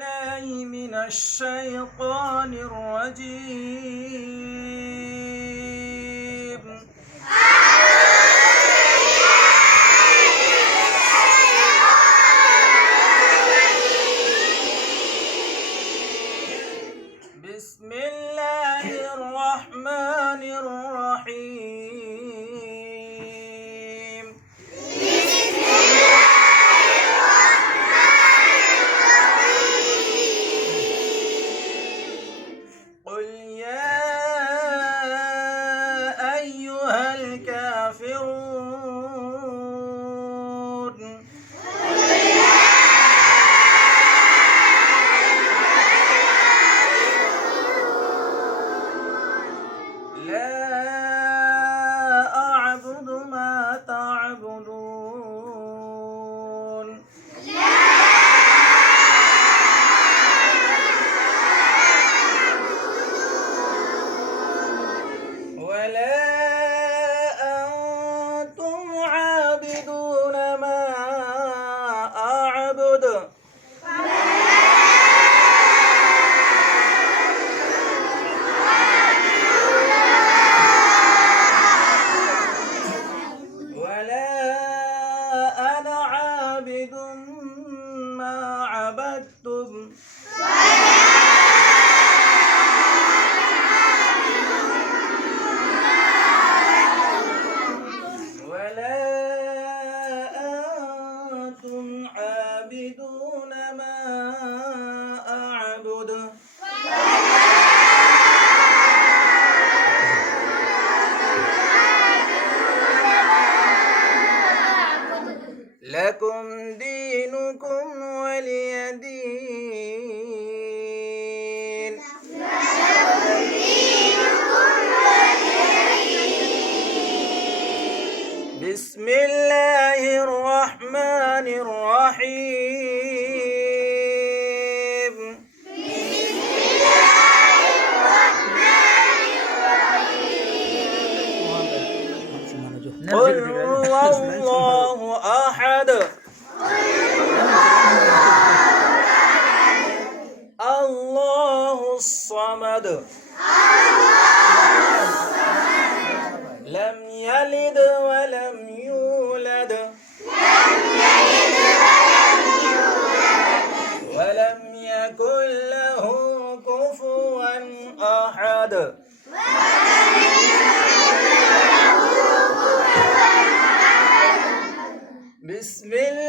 الله من الشيطان الرجيم. بسم الله الرحمن الرحيم. قل يا أيها الكافرون لا أعبد ما تعبدون ولا أنتم عابدون ما أعبد ولا أنا عابد ما عبدتم ولا أنتم عابدون ما أعبد لكم دينكم ولي دين. بسم الله الرحمن الرحيم. قل هو الله أحد الله الصمد لم يلد ولم يولد ولم يكن له كفوا أحد. بسم الله